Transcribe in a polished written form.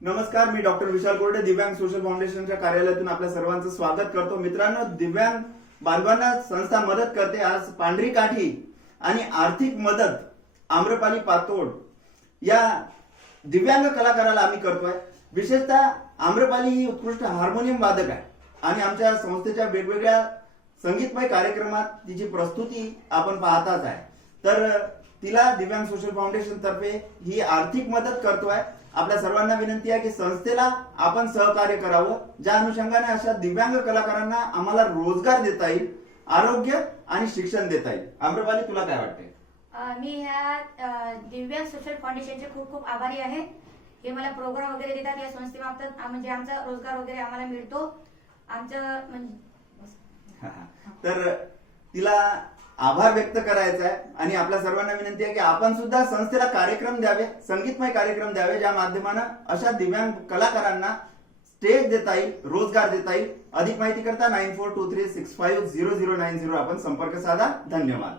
नमस्कार, मी डॉक्टर विशाल कोरडे दिव्यांग सोशल फाउंडेशनच्या कार्यालयातून आपल्या सर्वांचं स्वागत करतो। मित्रांनो, दिव्यांग बांधवांना संस्था मदत करते। आज पांढरी काठी आणि आर्थिक मदत आम्रपाली पातोड या दिव्यांग कलाकाराला आम्ही करतोय। विशेषतः आम्रपाली ही उत्कृष्ट हार्मोनियम वादक आहे आणि आमच्या संस्थेच्या वेगवेगळ्या संगीतमय कार्यक्रमात तिची प्रस्तुती आपण पाहताच आहे। तर तिला दिव्यांग सोशल फाउंडेशन तर्फे ही आर्थिक मदत करतोय। आपल्या सर्वांना विनंती आहे की संस्थेला आपण सहकार्य करावं, ज्या अनुषंगाने अशा दिव्यांग कलाकारांना आम्हाला रोजगार देता येईल, आरोग्य आणि शिक्षण देता येईल। आम्रपाली, तुला काय वाटते? मी ह्या दिव्यांग सोशल फाउंडेशनचे खूप खूप आभारी आहे। हे मला प्रोग्राम वगैरे देतात, या संस्थेमार्फत म्हणजे आमचा रोजगार वगैरे आम्हाला मिळतो। आमचं तर तिला आभार व्यक्त करायचा आहे आणि आपल्या सर्वांना विनंती आहे की आपण सुद्धा संस्थेला कार्यक्रम द्यावे, संगीतमय कार्यक्रम द्यावे, ज्या माध्यमानं अशा दिव्यांग कलाकारांना स्टेज देता येईल, रोजगार देता येईल। अधिक माहिती करता 9423650090 आपण संपर्क साधा। धन्यवाद।